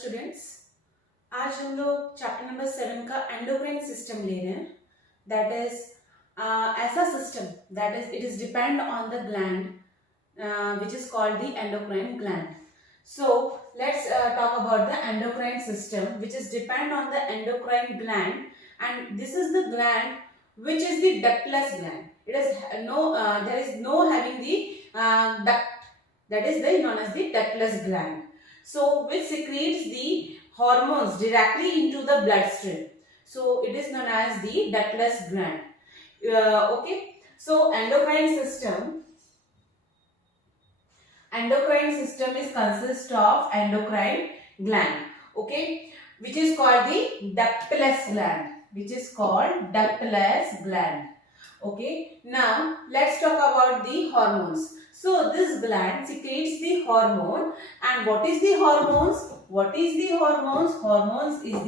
Students, आज हम लोग चैप्टर नंबर 7 का एंडोक्राइन सिस्टम ले रहे हैं. दैट इज ऐसा system that is it is depend on the gland which is called the endocrine gland. So let's talk about the endocrine system, which is depend on the endocrine gland, and this is the gland which is the ductless gland. It is there is no having the duct, that is known as the ductless gland. So which secretes the hormones directly into the bloodstream. So it is known as the ductless gland. Okay. So endocrine system is consist of endocrine gland, okay, which is called the ductless gland, okay. Now let's talk about the hormones. So this gland secretes the hormone, and what is the hormones? Hormones is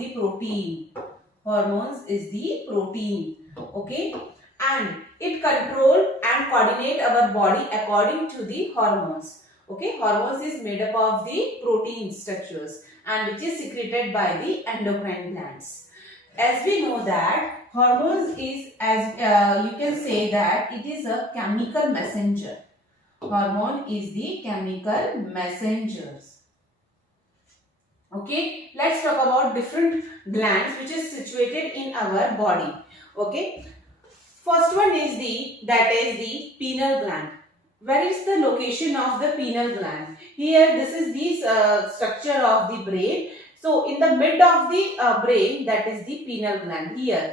the protein, okay, and it control and coordinate our body according to the hormones. Okay, hormones is made up of the protein structures and which is secreted by the endocrine glands. As we know that hormones is, as you can say that it is a chemical messenger. Hormone is the chemical messengers. Okay, let's talk about different glands which is situated in our body. Okay, first one is the pineal gland. Where is the location of the pineal gland? Here, this is the structure of the brain. So in the mid of the brain, that is the pineal gland here.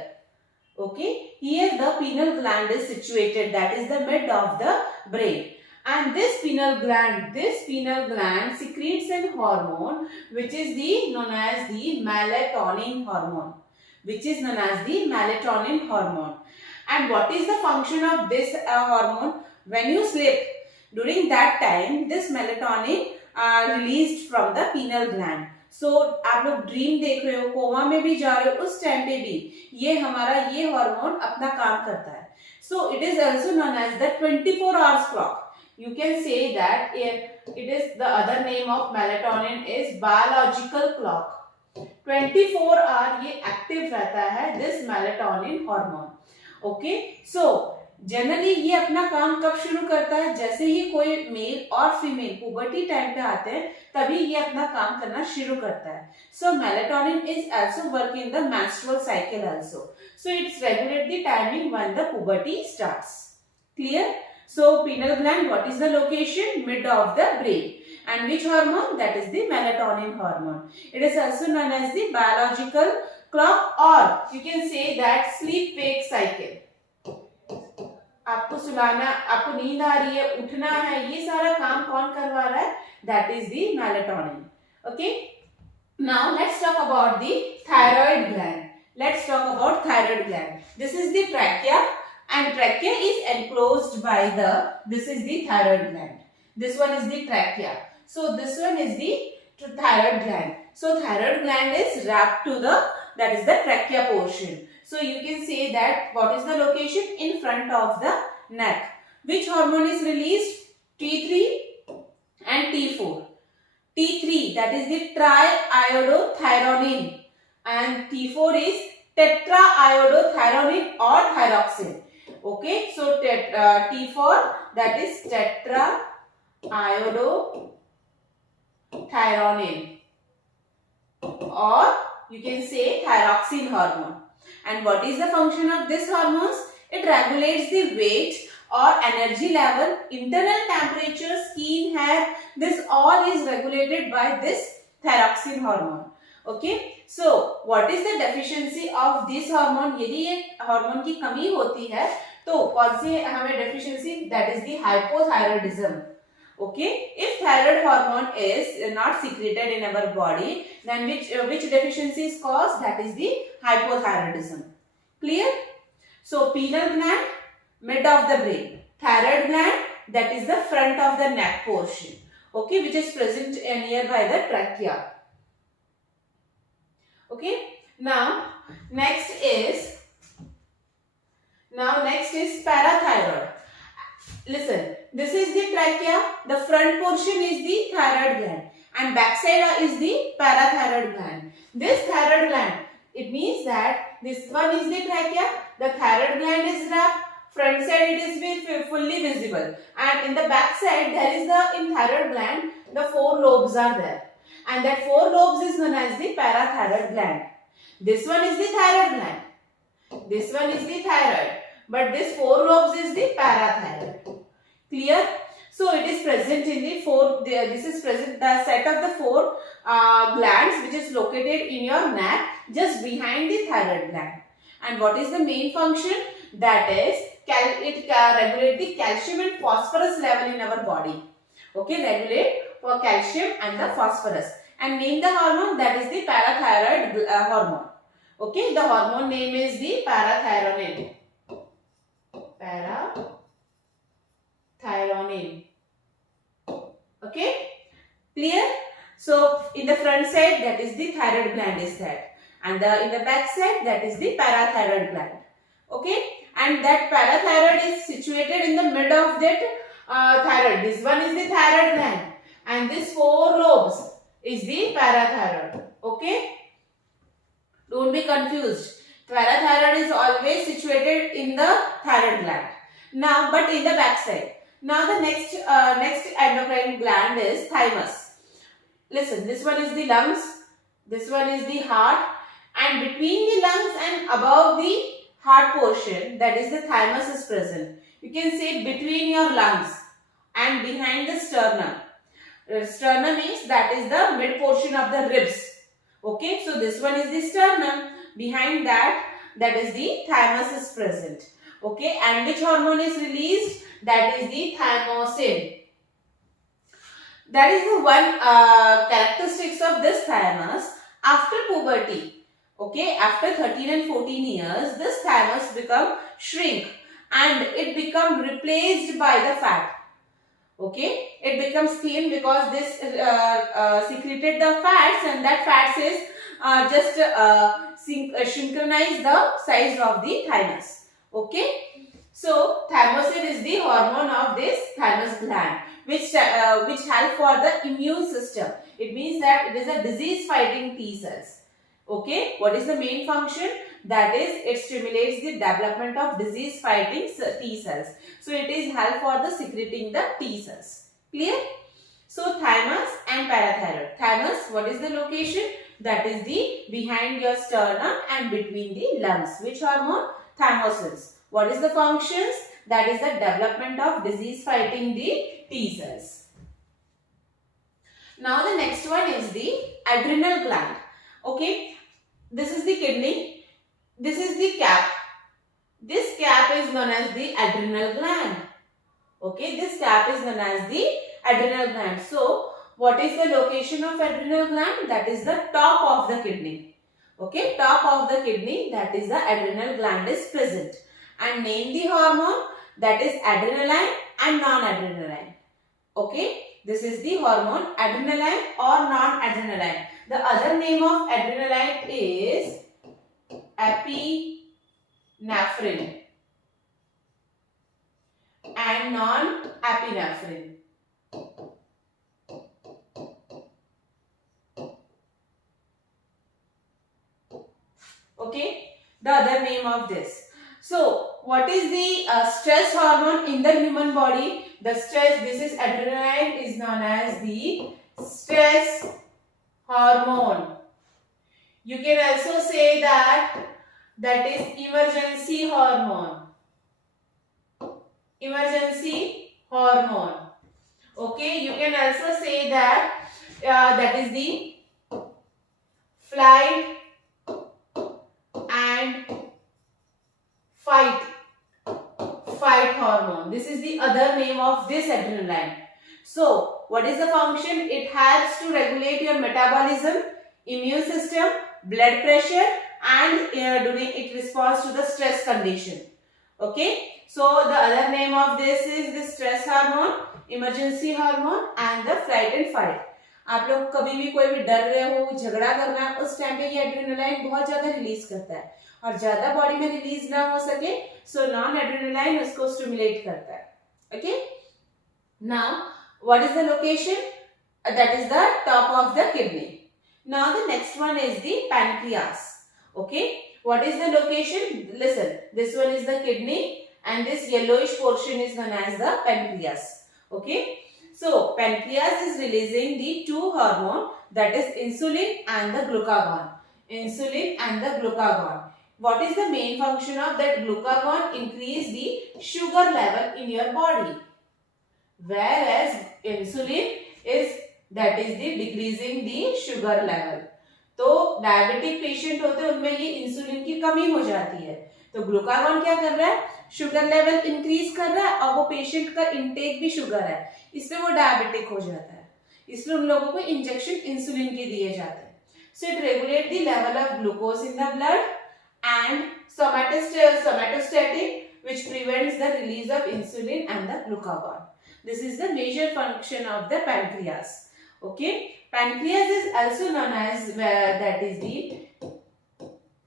Okay, here the pineal gland is situated, that is the mid of the brain. And this pineal gland secretes an hormone which is known as the melatonin hormone. And what is the function of this hormone? When you sleep, during that time this melatonin released from the pineal gland. So आप लोग dream देख रहे हो, coma में भी जा रहे हो, उस टाइम पे भी ये हार्मोन अपना काम करता है. So it is also known as the 24 hours clock. You can say that it is the other name of melatonin is biological clock. 24 hour ये एक्टिव रहता है this melatonin hormone. Okay, so generally ये अपना काम कब शुरू करता है? जैसे ही कोई मेल और फीमेल पुबर्टी टाइम पे आते हैं तभी ये अपना काम करना शुरू करता है. So melatonin is also work in the menstrual cycle also. So it's regulate the timing when the puberty starts. Clear? So pineal gland, what is the location? Mid of the brain. And which hormone? That is the melatonin hormone. It is also known as the biological clock, or you can say that sleep wake cycle. आपको सुलाना, आपको नींद आ रही है, उठना है, ये सारा काम कौन करवा रहा है? That is the melatonin. Okay. Now let's talk about the thyroid gland. This is the trachea, and trachea is enclosed by this is the thyroid gland. This one is the trachea. So this one is the thyroid gland. So thyroid gland is wrapped to that is the trachea portion. So you can say that what is the location? In front of the neck. Which hormone is released? T3 and T4. T3, that is the triiodothyronine, and T4 is tetraiodothyronine or thyroxine. Okay, so T4, that is tetraiodothyronine, or you can say thyroxine hormone. And what is the function of this hormones? It regulates the weight or energy level, internal temperature, skin, hair. This all is regulated by this thyroxine hormone. Okay. So what is the deficiency of this hormone? यदि ये hormone की कमी होती है तो कौन सी हमें deficiency? That is the hypothyroidism. Okay, if thyroid hormone is not secreted in our body, then which deficiency is caused? That is the hypothyroidism. Clear? So pineal gland, mid of the brain. Thyroid gland, that is the front of the neck portion. Okay, which is present nearby the trachea. Okay. Now next is parathyroid. Listen, this is the trachea. The front portion is the thyroid gland, and backside is the parathyroid gland. This thyroid gland, it means that this one is the trachea, the thyroid gland is wrapped, front side it is fully visible, and in the back side there is the, in thyroid gland, the 4 lobes are there, and that 4 lobes is known as the parathyroid gland. This one is the thyroid gland, this one is the thyroid, but this 4 lobes is the parathyroid. Clear? So it is present in the 4, this is present, the set of the 4 glands which is located in your neck just behind the thyroid gland. And what is the main function? That is, it regulates the calcium and phosphorus level in our body. Okay, regulate for calcium and the phosphorus. And name the hormone, that is the parathyroid hormone. Okay, the hormone name is the parathyronin. Parathyronin. Okay, clear? So in the front side, that is the thyroid gland is that, and in the back side, that is the parathyroid gland. Okay, and that parathyroid is situated in the middle of that thyroid. This one is the thyroid gland, and this 4 lobes is the parathyroid. Okay, don't be confused. Parathyroid is always situated in the thyroid gland. Now, but in the back side. Now the next endocrine gland is thymus. Listen, this one is the lungs, this one is the heart, and between the lungs and above the heart portion, that is the thymus is present. You can say between your lungs and behind the sternum. Sternum means that is the mid portion of the ribs. Okay, so this one is the sternum. Behind that, that is the thymus is present. Okay, and which hormone is released? That is the thymosin. That is the one characteristics of this thymus. After puberty, okay, after 13 and 14 years, this thymus become shrink and it become replaced by the fat. Okay, it becomes thin because this secreted the fats, and that fats is synchronize the size of the thymus. Okay, so thymosin is the hormone of this thymus gland, which help for the immune system. It means that it is a disease fighting T cells. Okay, what is the main function? That is, it stimulates the development of disease fighting T cells. So it is help for the secreting the T cells. Clear? So thymus and parathyroid. Thymus, what is the location? That is the behind your sternum and between the lungs. Which hormone? Thymosins. What is the functions? That is the development of disease fighting the T cells. Now the next one is the adrenal gland. Okay, this is the kidney. This is the cap. This cap is known as the adrenal gland. Okay, this cap is known as the adrenal gland. So, what is the location of adrenal gland? That is the top of the kidney. Okay, top of the kidney, that is the adrenal gland is present. And name the hormone, that is adrenaline and non-adrenaline. Okay, this is the hormone adrenaline or non-adrenaline. The other name of adrenaline is epinephrine and non-epinephrine. Okay, the other name of this. So, what is the stress hormone in the human body? The stress, this is adrenaline, is known as the stress hormone. You can also say that is emergency hormone. Emergency hormone. Okay, you can also say that that is the flight and fight hormone. This is the other name of this adrenaline. So, what is the function? It helps to regulate your metabolism, immune system, blood pressure, and it responds to the stress condition. Okay. So, the other name of this is the stress hormone, emergency hormone, and the flight and fight. आप लोग कभी भी कोई भी डर रहे हो, झगड़ा करना है, उस टाइम पे ये एड्रेनालाइन बहुत ज्यादा रिलीज करता है, और ज्यादा बॉडी में रिलीज ना हो सके, सो नॉन एड्रेनालाइन उसको स्टिमुलेट करता है. Okay, now what is the location? that is the top of the kidney. Now the next one is the pancreas. Okay, what is the location? Listen, this one is the kidney and this yellowish portion is known as the pancreas. Okay, so pancreas is releasing the two hormone, that is insulin and the glucagon. Insulin and the glucagon. What is the main function of that glucagon? Increase the sugar level in your body. Whereas insulin is, that is the decreasing the sugar level. तो diabetic patient होते हैं उनमें ये insulin की कमी हो जाती है, तो ग्लूकागॉन क्या कर रहा है? शुगर लेवल इंक्रीज कर रहा है और वो पेशेंट का इनटेक भी शुगर है, इसलिए वो डायबिटिक हो जाता है, इसलिए उन लोगों को इंजेक्शन इंसुलिन के दिए जाते हैं. So it regulate the level of glucose in the blood and somatostatin which prevents the release of insulin and the glucagon. This is the major function of the pancreas. Okay, pancreas is also known as that is the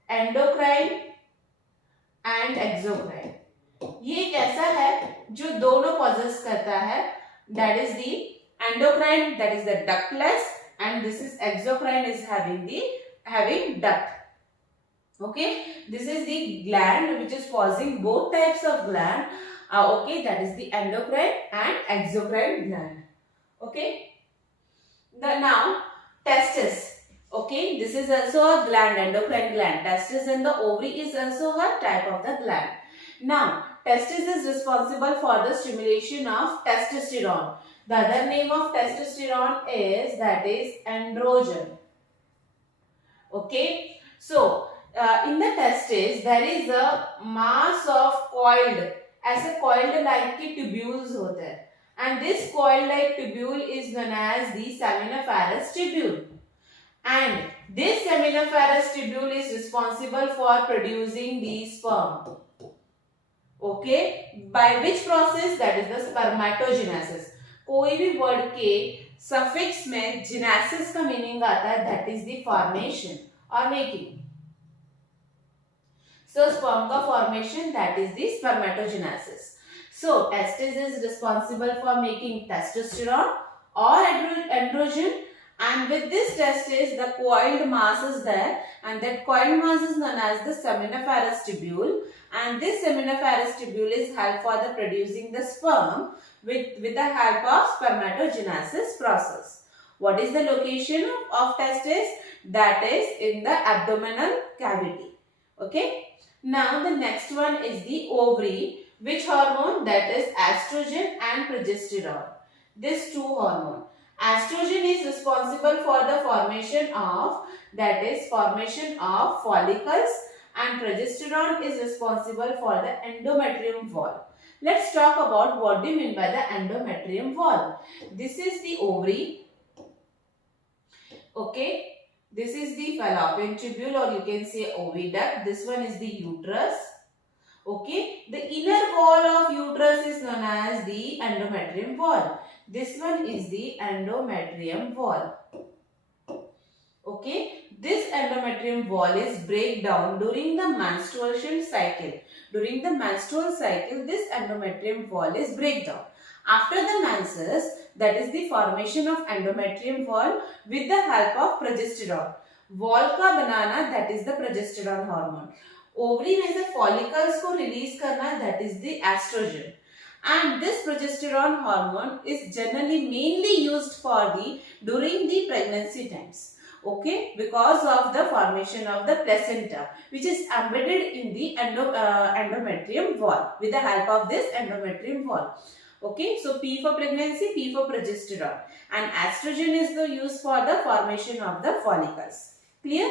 endocrine and exocrine. ये एक ऐसा है जो दोनों possess करता है, that is the endocrine, that is the ductless, and this is exocrine is having duct. Okay, this is the gland which is causing both types of gland. Okay, that is the endocrine and exocrine gland. Okay, now testis. Okay, this is also a gland, endocrine gland. Testis and the ovary is also a type of the gland. Now, testis is responsible for the stimulation of testosterone. The other name of testosterone is, that is androgen. Okay, so in the testis there is a mass of coiled, ऐसे coiled like के tubules होते हैं, and this coiled like tubule is known as the seminiferous tubule, and this seminiferous tubule is responsible for producing the sperm. Okay, by which process? That is the spermatogenesis. कोई भी word के suffix में genesis का meaning आता है, that is the formation or making. So sperm का formation, that is the spermatogenesis. So testis is responsible for making testosterone or androgen, and with this testis the coiled mass is there, and that coiled mass is known as the seminiferous tubule, and this seminiferous tubule is help for the producing the sperm with the help of spermatogenesis process. What is the location of testis? That is in the abdominal cavity. Okay. Now the next one is the ovary. Which hormone? That is estrogen and progesterone. These two hormones. Estrogen is responsible for the formation of, that is formation of follicles, and progesterone is responsible for the endometrium wall. Let's talk about what do you mean by the endometrium wall. This is the ovary. Okay. This is the fallopian tubule, or you can say oviduct. This one is the uterus. Okay. The inner wall of uterus is known as the endometrium wall. This one is the endometrium wall. Okay. This endometrium wall is break down during the menstruation cycle. During the menstrual cycle, this endometrium wall is break down. After the menses, that is the formation of endometrium wall with the help of progesterone. Wall का बनाना, that is the progesterone hormone. Ovary में से follicles को release करना, that is the estrogen. And this progesterone hormone is generally mainly used for the during the pregnancy times. Okay, because of the formation of the placenta, which is embedded in the endometrium wall with the help of this endometrium wall. Okay, so P for pregnancy, P for progesterone, and estrogen is the use for the formation of the follicles. Clear?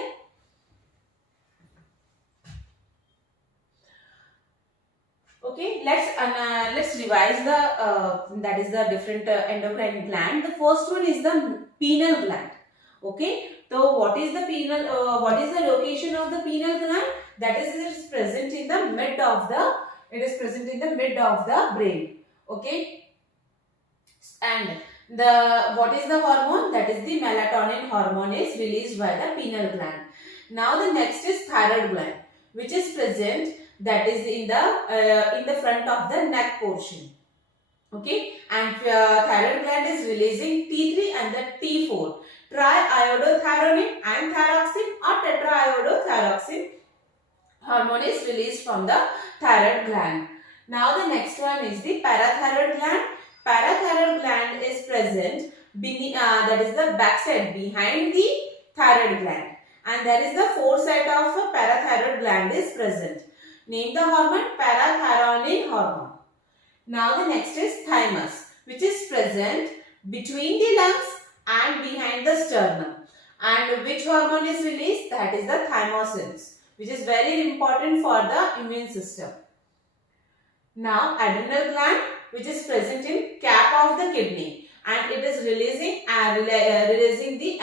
Okay, let's revise the that is the different endocrine gland. The first one is the pineal gland. Okay, so what is the pineal? What is the location of the pineal gland? That is, it is present in the mid of the. It is present in the mid of the brain. Okay, and what is the hormone? That is the melatonin hormone is released by the pineal gland. Now the next is thyroid gland, which is present, that is in the front of the neck portion. Okay, and thyroid gland is releasing T3 and the T4, triiodothyronine and thyroxine or tetraiodothyroxine hormone is released from the thyroid gland. Now the next one is the parathyroid gland. Parathyroid gland is present beneath, that is the backside behind the thyroid gland, and there is the foreside of a parathyroid gland is present. Name the hormone, parathyronin hormone. Now the next is thymus, which is present between the lungs and behind the sternum. And which hormone is released? That is the thymosin, which is very important for the immune system. Now adrenal gland, which is present in cap of the kidney, and it is releasing the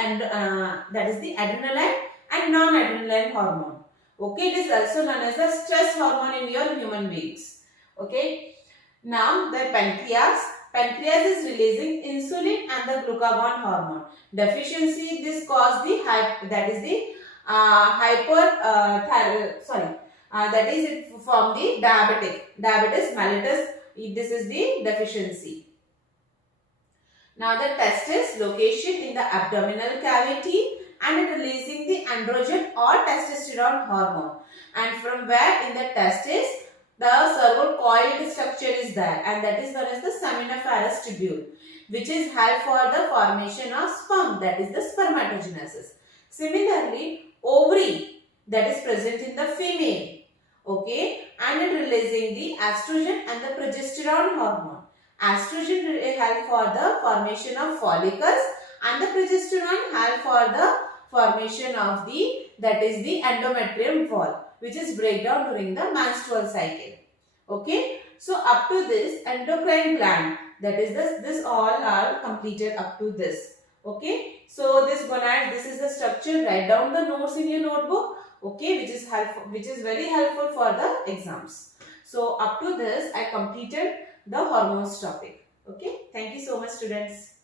that is the adrenaline and non-adrenaline hormone. Okay, it is also known as the stress hormone in your human beings. Okay. Now the pancreas. Pancreas is releasing insulin and the glucagon hormone. Deficiency this cause the that is it from the diabetes mellitus. This is the deficiency. Now the testis, location in the abdominal cavity, and it releasing the androgen or testosterone hormone. And from where? In the testis, the servo-coiled structure is there, and that is known as the seminiferous tubule, which is help for the formation of sperm, that is the spermatogenesis. Similarly, ovary that is present in the female, okay, and it releasing the estrogen and the progesterone hormone. Estrogen help for the formation of follicles, and the progesterone help for the formation of the that is the endometrium wall, which is breakdown during the menstrual cycle. Okay, so up to this endocrine gland, that is this all are completed up to this. Okay, so this gonad, this is the structure. Write down the notes in your notebook. Okay, which is helpful, which is very helpful for the exams. So up to this I completed the hormones topic. Okay, thank you so much, students.